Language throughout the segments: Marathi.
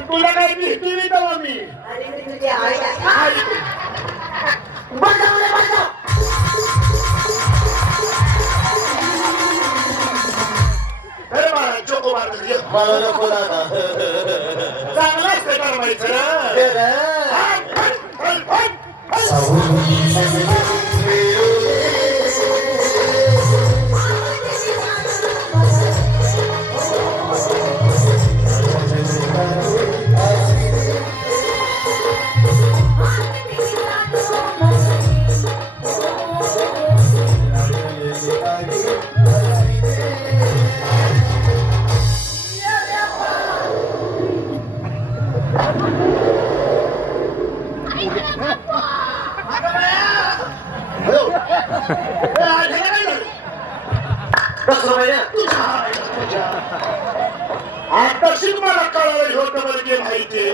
तुला काय भीती नाही तेव्हा मी अरे चोको चांगला असतं करमायचं आताशीच मला कळालं होतं मला जे माहिती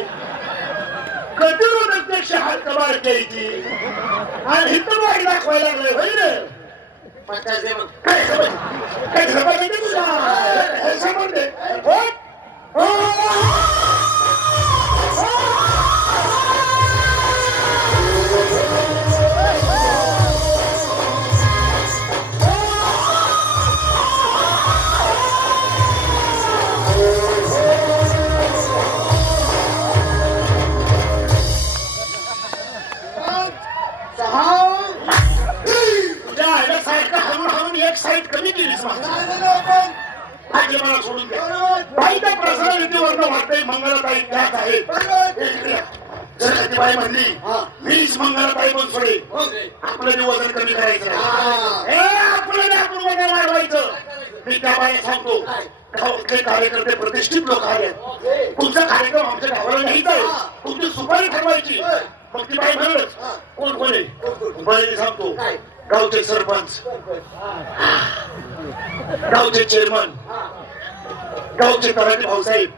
कधी पेक्षा हात कबार घ्यायची आणि हित बाई दाखवायला लागले होईल रे पचास दे काय समज काय समज तुला हे हो. मला सोडून द्या बाईच्या प्रसन्न वाटतंय मंगलताई त्याच आहे. बाई म्हणली मीच मंगलताई बनसोडे. आपलं बी वजन कमी करायचं नाही. आपलं बी आपण वजन वाढवायचं मी त्या बाया सांगतो गावातले कार्यकर्ते प्रतिष्ठित लोक आहेत तुमचा कार्यक्रम आमच्या गावाला आहे. तुमची सुपारी ठरवायची. मग ती बाई म्हणलंच कोण कोण बाई सांगतो गावचे सरपंच. गावचे चेअरमन. गावचे तलाठी भाऊसाहेब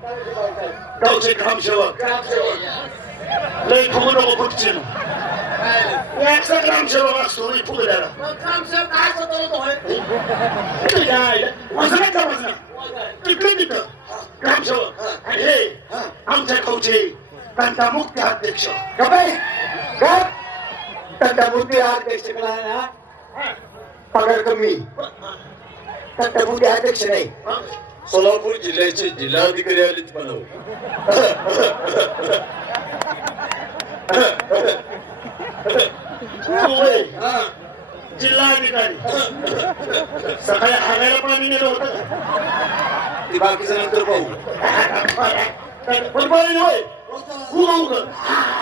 गावचे ग्रामसेवक लय फुगू नको खुर्चीनं याचा ग्रामसेवक असतो मी फुगू द्यायला वजनाचा वजना तिकडे तिथं ग्रामसेवक आणि हे आमच्या गावचे त्यांचा मुख्य अध्यक्ष तंटामुक्ती अध्यक्ष ना पगार कमी तंटामुक्ती अध्यक्ष नाही सोलापूर जिल्ह्याचे जिल्हाधिकारी आलेत होय. जिल्हाधिकारी सकाळी हागायला पाणी नेलं होतं? ते बाकीचं नंतर पाहू. पण पाणी होय.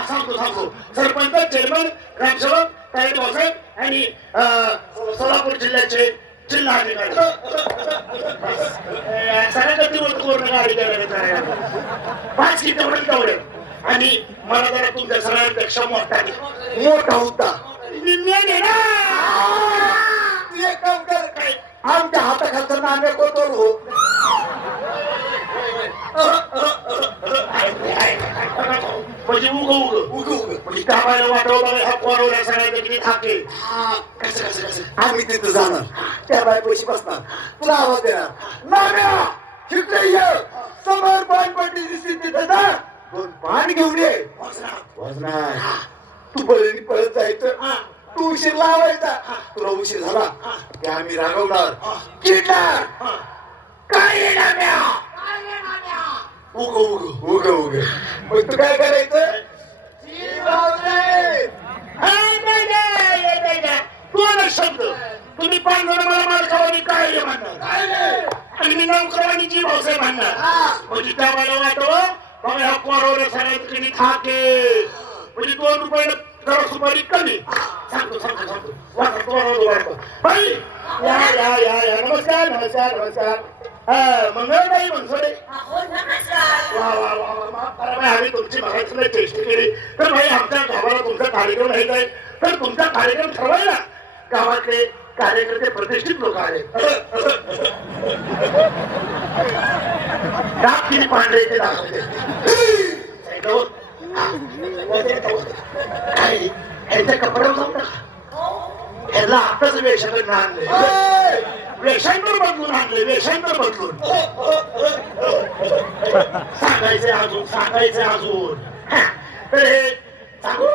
सांगतो सांगतो सरपंच चेअरमन ग्रामसेवक भाऊसाहेब आणि सोलापूर जिल्ह्याचे पूर्ण करायला पाच किती तेवढं आणि मला जरा तुमच्या सगळ्यांपेक्षा मोठा मोठा होता निम्म्याने ना तू एक आमच्या हाताखालचा नामे कोतोल हो म्हणजे उग उग. उग उग म्हणजे कामाला वाटवला हा पोरवल्या सगळ्या किती थाके हा, कसं कसं कसं? आम्ही तिथं जाणार. त्या बाय पैसे बसणार. तुला आवाज देणार. नाम्या तिकडे ये. समोर पानपट्टी दिसते तिथं जा दोन पान घेऊन ये. वाजणार तू पळणी पळत जायचं. तू उशीर लावायचा. तुला उशीर झाला. की आम्ही रागवणार. चिडणार. काय ये नाम्या उग उग उग उग मग तू काय करायचं. हा. दोन शब्द तुम्ही जण मला मालकावानी काय हे म्हणणार आणि मी नौकरवाणी जी भाऊसाहेब म्हणणार म्हणजे त्या मला वाटव बाबा ह्या पोरावर सगळ्यांकडे थाके म्हणजे दोन रुपयाला जरा सुपारी कमी सांगतो सांगतो सांगतो वाटतो वाटतो बाई या या या नमस्कार नमस्कार नमस्कार हा, मंगळबाई मनसोडे हो आम्ही तुमची मराठीला चेष्ट केली तर भाई आमच्या गावाला तुमचा कार्यक्रम नाही आहे तर तुमचा कार्यक्रम ठरवायला गावातले कार्यकर्ते प्रतिष्ठित लोक आहेत डाक किती पांढरे ते दाखवते? ह्यांच्या कपड्यावर जाऊ नका ह्याला आताच वेशाकडनं आणले वेषांतर बदलून आणले वेषांतर बदलून. सांगायचे अजून सांगायचे अजून. हा, तर हे सांगू?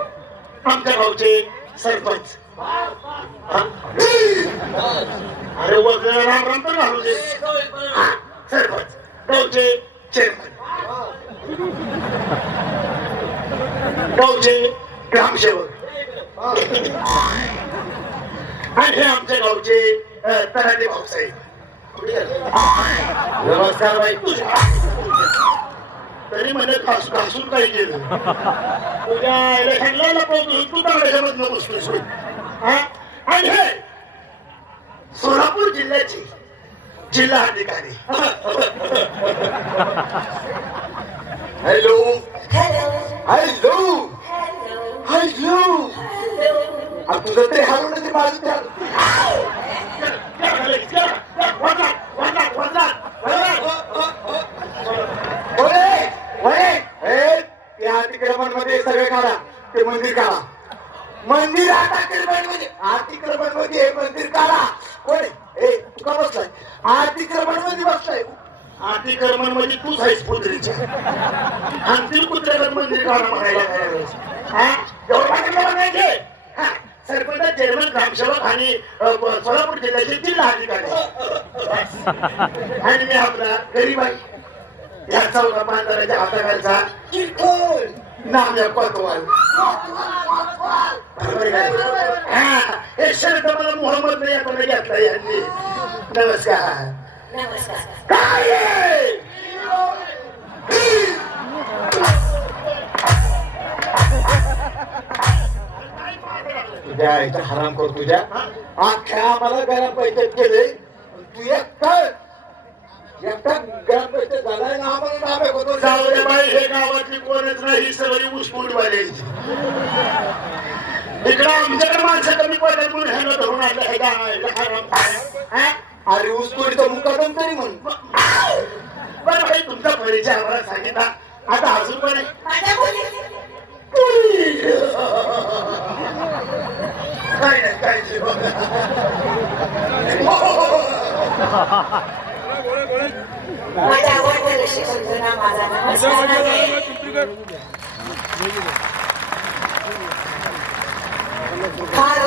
आमच्या गावचे सरपंच. हा? अरे वगैरे राम राम तर घालू दे. हा, सरपंच. गावचे चेअरमन गावचे ग्रामसेवक. आणि हे आमच्या गावचे तराटे भाऊसाहेब नमस्कार बाई तरी म्हणे घास- घासून काही केलं तुझ्या इलेक्शनला लपवतो तू त्याच्यामधनं बसतोस. हा? आणि हे सोलापूर जिल्ह्याचे जिल्हा अधिकारी हॅलो हॅलो हॅलो तुझं ते हलवणं ते बाजू त्या वदनात, वदनात, सगळे काढा ते मंदिर काढा मंदिर आता अतिक्रमणमध्ये अतिक्रमणमध्ये हे मंदिर काढा कोण हे तुका बसलाय अतिक्रमणमध्ये बसलाय अतिक्रमण म्हणजे तूच आहेस पुत्रीच्या अंतिम कुत्र्याला मंदिर काढा म्हणायला लागलास. हा? एवढं नाही म्हणायचे चेअरमन ग्रामसेवक आणि सोलापूर जिल्ह्याचे जिल्हा अधिकारी. आणि मी आपला गरीब आहे. या चौका बांधाराच्या हाताखालचा नाम कोतवाल? हा, शर्ट मला मोहम्मद नाही आपण घेतला यांनी. नमस्कार. नमस्कार. काय तुझ्या आईचा हराम कर तुझ्या. अख्ख्या आम्हाला गरम पैसे केले. तू एकटा एकटा गरम पैसे झालाय ना आम्हाला नावे होतो जाऊ दे बाई हे गावातली कोणच नाही सगळी ऊसतोडवाल्याची इकडे आमच्याकडे माणसं कमी पडतात म्हणून ह्याला धरून आणलं. हे गावाला हराम. हा? अरे ऊसतोडीचा मुकादम तरी म्हण. बरं भाई तुमचा परिचय आम्हाला सांगितला. आता अजून पण आहे. आवडतं शिक्षण जुना माझा नमस्कार आहे. फार